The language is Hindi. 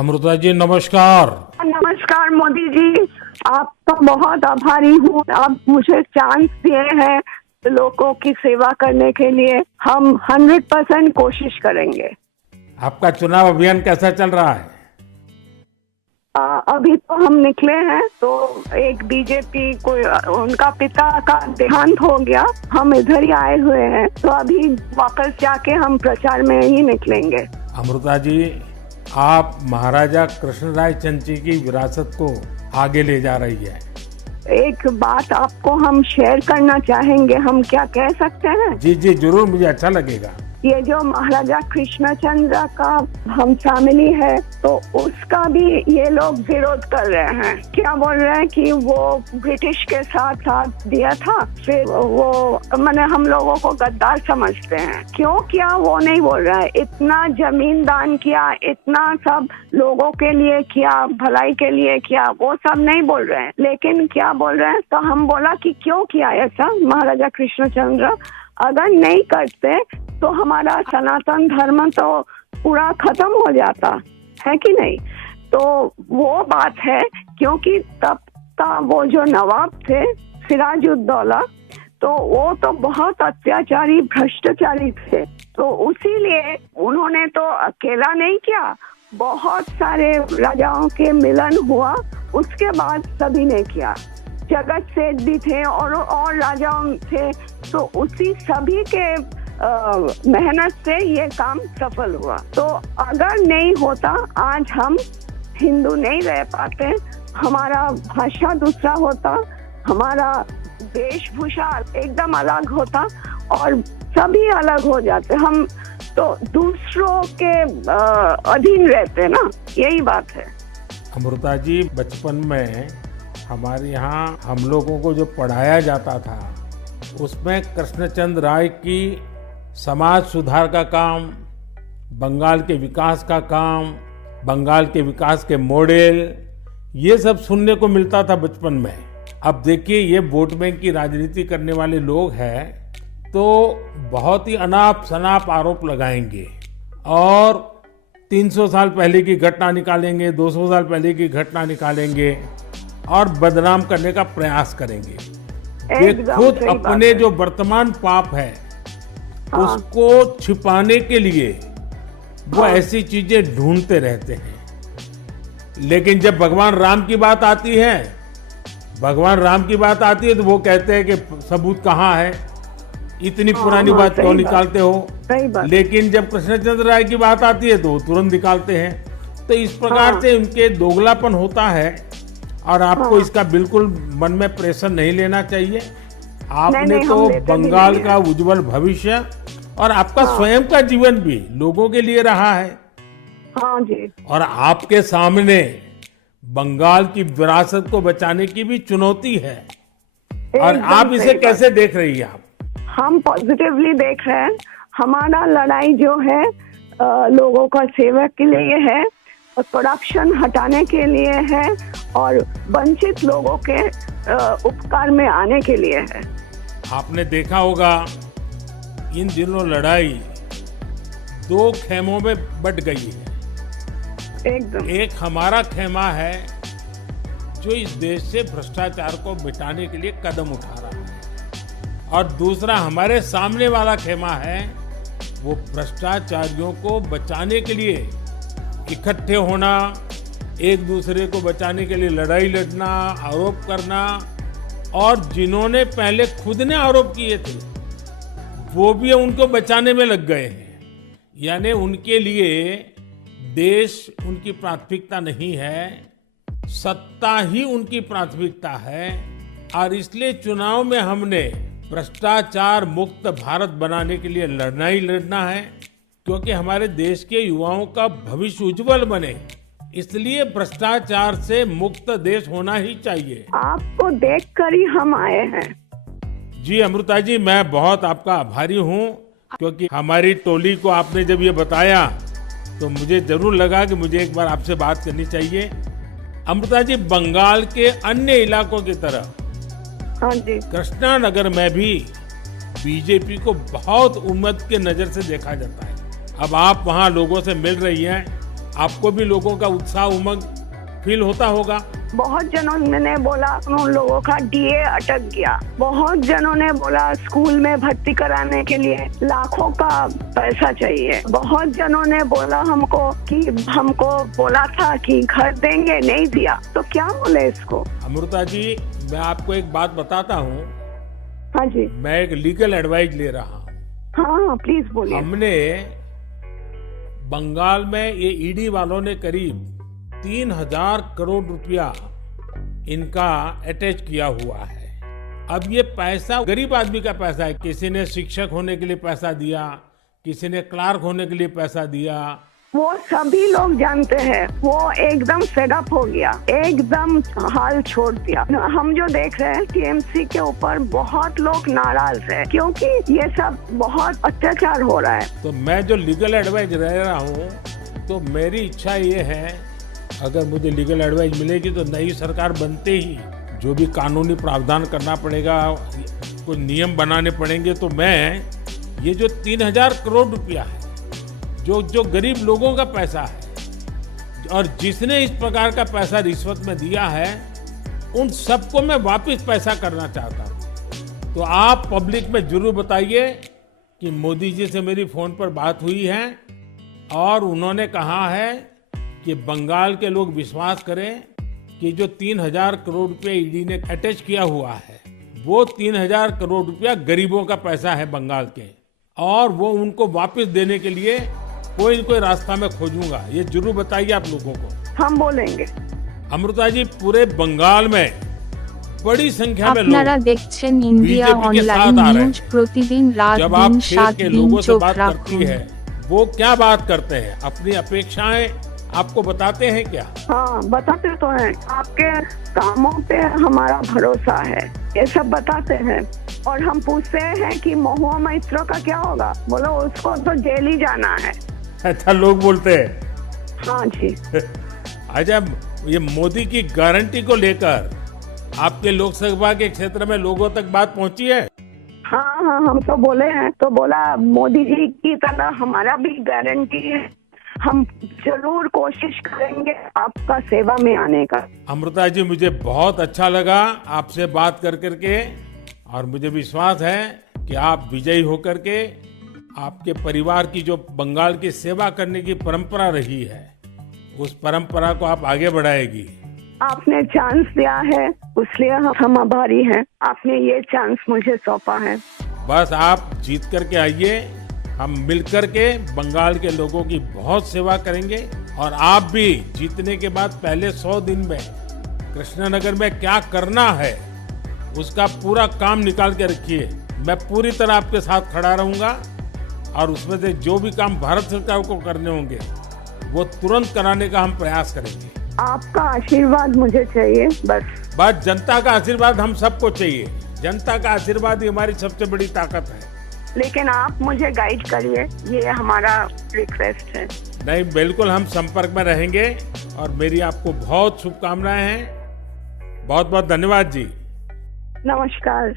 अमृता जी नमस्कार। नमस्कार मोदी जी, आपका बहुत आभारी हूँ। आप मुझे चांस दिए हैं लोगों की सेवा करने के लिए। हम 100% कोशिश करेंगे। आपका चुनाव अभियान कैसा चल रहा है? अभी तो हम निकले हैं, तो एक बीजेपी कोई उनका पिता का देहांत हो गया, हम इधर ही आए हुए हैं, तो अभी वापस जाके हम प्रचार में ही निकलेंगे। अमृता जी, आप महाराजा कृष्णराय चंद जी की विरासत को आगे ले जा रही है। एक बात आपको हम शेयर करना चाहेंगे, हम क्या कह सकते हैं? जी जी जरूर, मुझे अच्छा लगेगा। ये जो महाराजा कृष्णचंद्र का हम फैमिली है, तो उसका भी ये लोग विरोध कर रहे हैं। क्या बोल रहे हैं कि वो ब्रिटिश के साथ साथ दिया था, फिर वो मैंने हम लोगों को गद्दार समझते हैं। क्यों किया वो नहीं बोल रहा है। इतना जमीन दान किया, इतना सब लोगों के लिए किया, भलाई के लिए किया, वो सब नहीं बोल रहे हैं। लेकिन क्या बोल रहे हैं, तो हम बोला कि क्यों किया ऐसा महाराजा कृष्णचंद्र। अगर नहीं करते तो हमारा सनातन धर्म तो पूरा खत्म हो जाता है कि नहीं। तो वो बात है, क्योंकि तब का वो जो नवाब थे सिराजुद्दौला, तो वो तो बहुत अत्याचारी भ्रष्टाचारी थे। तो उसीलिए उन्होंने तो अकेला नहीं किया, बहुत सारे राजाओं के मिलन हुआ, उसके बाद सभी ने किया। जगत सेठ भी थे और राजाओं थे, तो उसी सभी के मेहनत से ये काम सफल हुआ। तो अगर नहीं होता, आज हम हिंदू नहीं रह पाते, हमारा भाषा दूसरा होता, हमारा वेशभूषा एकदम अलग होता और सभी अलग हो जाते। हम तो दूसरों के अधीन रहते ना, यही बात है। अमृता जी, बचपन में हमारे यहाँ हम लोगों को जो पढ़ाया जाता था, उसमें कृष्णचंद्र राय की समाज सुधार का काम, बंगाल के विकास का काम, बंगाल के विकास के मॉडल, ये सब सुनने को मिलता था बचपन में। अब देखिए, ये वोट बैंक की राजनीति करने वाले लोग हैं, तो बहुत ही अनाप शनाप आरोप लगाएंगे और 300 साल पहले की घटना निकालेंगे, 200 साल पहले की घटना निकालेंगे और बदनाम करने का प्रयास करेंगे। वे खुद अपने जो वर्तमान पाप है, हाँ, उसको छिपाने के लिए वो ऐसी चीजें ढूंढते रहते हैं। लेकिन जब भगवान राम की बात आती है, तो वो कहते हैं कि सबूत कहाँ है, इतनी पुरानी बात क्यों निकालते हो। लेकिन जब कृष्णचंद्र राय की बात आती है तो तुरंत निकालते हैं। तो इस प्रकार से उनके दोगलापन होता है और आपको इसका बिल्कुल मन में प्रेशर नहीं लेना चाहिए। आपने तो बंगाल का उज्जवल भविष्य और आपका स्वयं का जीवन भी लोगों के लिए रहा है। हाँ जी। और आपके सामने बंगाल की विरासत को बचाने की भी चुनौती है, और आप इसे कैसे देख रही हैं? आप? हम पॉजिटिवली देख रहे हैं। हमारा लड़ाई जो है लोगों का सेवा के लिए है, और करप्शन हटाने के लिए है, और वंचित लोगों के उपकार में आने के लिए है। आपने देखा होगा, इन दिनों लड़ाई 2 खेमों में बट गई है। एकदम। एक हमारा खेमा है जो इस देश से भ्रष्टाचार को मिटाने के लिए कदम उठा रहा है, और दूसरा हमारे सामने वाला खेमा है, वो भ्रष्टाचारियों को बचाने के लिए इकट्ठे होना, एक दूसरे को बचाने के लिए लड़ाई लड़ना, आरोप करना, और जिन्होंने पहले खुद ने आरोप किए थे वो भी उनको बचाने में लग गए हैं। यानी उनके लिए देश उनकी प्राथमिकता नहीं है, सत्ता ही उनकी प्राथमिकता है। और इसलिए चुनाव में हमने भ्रष्टाचार मुक्त भारत बनाने के लिए लड़ना ही लड़ना है, क्योंकि हमारे देश के युवाओं का भविष्य उज्जवल बने, इसलिए भ्रष्टाचार से मुक्त देश होना ही चाहिए। आपको देखकर ही हम आए हैं। जी अमृता जी, मैं बहुत आपका आभारी हूँ, क्योंकि हमारी टोली को आपने जब ये बताया तो मुझे जरूर लगा कि मुझे एक बार आपसे बात करनी चाहिए। अमृता जी, बंगाल के अन्य इलाकों की तरह हाँ जी, कृष्णा नगर में भी बीजेपी को बहुत उम्मीद के नजर से देखा जाता है। अब आप वहाँ लोगों से मिल रही हैं, आपको भी लोगों का उत्साह उमंग फील होता होगा। बहुत जनों ने बोला उन लोगों का डीए अटक गया, बहुत जनों ने बोला स्कूल में भर्ती कराने के लिए लाखों का पैसा चाहिए, बहुत जनों ने बोला हमको बोला था कि घर देंगे, नहीं दिया। तो क्या बोले इसको। अमृता जी, मैं आपको एक बात बताता हूँ। हाँ जी। मैं एक लीगल एडवाइस ले रहा हूँ। हाँ प्लीज बोलिए। हमने बंगाल में ये ईडी वालों ने करीब 3,000 करोड़ रुपया इनका अटैच किया हुआ है। अब ये पैसा गरीब आदमी का पैसा है। किसी ने शिक्षक होने के लिए पैसा दिया, किसी ने क्लार्क होने के लिए पैसा दिया। वो सभी लोग जानते हैं। वो एकदम फेडअप हो गया, एकदम हाल छोड़ दिया। हम जो देख रहे हैं टीएमसी के ऊपर बहुत लोग नाराज है क्योंकि ये सब बहुत अत्याचार हो रहा है। तो मैं जो लीगल एडवाइस रह रहा हूँ, तो मेरी इच्छा ये है, अगर मुझे लीगल एडवाइस मिलेगी तो नई सरकार बनते ही जो भी कानूनी प्रावधान करना पड़ेगा, कोई नियम बनाने पड़ेंगे, तो मैं ये जो 3,000 करोड़ रुपया है, जो गरीब लोगों का पैसा है और जिसने इस प्रकार का पैसा रिश्वत में दिया है, उन सबको मैं वापस पैसा करना चाहता हूँ। तो आप पब्लिक में जरूर बताइए कि मोदी जी से मेरी फोन पर बात हुई है और उन्होंने कहा है कि बंगाल के लोग विश्वास करें कि जो 3,000 करोड़ रुपए ईडी ने अटैच किया हुआ है, वो 3,000 करोड़ रुपया गरीबों का पैसा है बंगाल के, और वो उनको वापस देने के लिए कोई न कोई रास्ता मैं खोजूंगा। ये जरूर बताइए आप लोगों को। हम बोलेंगे। अमृता जी, पूरे बंगाल में बड़ी संख्या में আপনারা लोग দেখছেন ইন্ডিয়া बीजेपी के অনলাइन साथ आ रहे নিউজ हैं। প্রতিদিন রাত जब आप 3 खेत 7 के दिन लोगों से চোখ बात करती রাখুন। है, वो क्या बात करते हैं, अपनी अपेक्षाएं आपको बताते हैं क्या? हाँ बताते तो हैं, आपके कामों पे हमारा भरोसा है, ये सब बताते हैं। और हम पूछते हैं कि महुआ मैत्रो का क्या होगा, बोलो उसको तो जेल ही जाना है। अच्छा, लोग बोलते हैं। हाँ जी। अच्छा, ये मोदी की गारंटी को लेकर आपके लोकसभा के क्षेत्र में लोगों तक बात पहुंची है? हाँ हाँ, हम तो बोले हैं, तो बोला मोदी जी की तरह हमारा भी गारंटी है, हम जरूर कोशिश करेंगे आपका सेवा में आने का। अमृता जी, मुझे बहुत अच्छा लगा आपसे बात कर करके, और मुझे विश्वास है कि आप विजयी होकर के आपके परिवार की जो बंगाल की सेवा करने की परंपरा रही है, उस परंपरा को आप आगे बढ़ाएगी। आपने चांस दिया है, इसलिए हम आभारी हैं। आपने ये चांस मुझे सौंपा है। बस आप जीत करके आइए, हम मिलकर के बंगाल के लोगों की बहुत सेवा करेंगे। और आप भी जीतने के बाद पहले 100 दिन में कृष्णनगर में क्या करना है, उसका पूरा काम निकाल के रखिए। मैं पूरी तरह आपके साथ खड़ा रहूंगा, और उसमें से जो भी काम भारत सरकार को करने होंगे, वो तुरंत कराने का हम प्रयास करेंगे। आपका आशीर्वाद मुझे चाहिए बस जनता का आशीर्वाद हम सबको चाहिए। जनता का आशीर्वाद ही हमारी सबसे बड़ी ताकत है। लेकिन आप मुझे गाइड करिए, ये हमारा रिक्वेस्ट है। नहीं, बिल्कुल हम संपर्क में रहेंगे, और मेरी आपको बहुत शुभकामनाएं हैं। बहुत बहुत धन्यवाद जी। नमस्कार।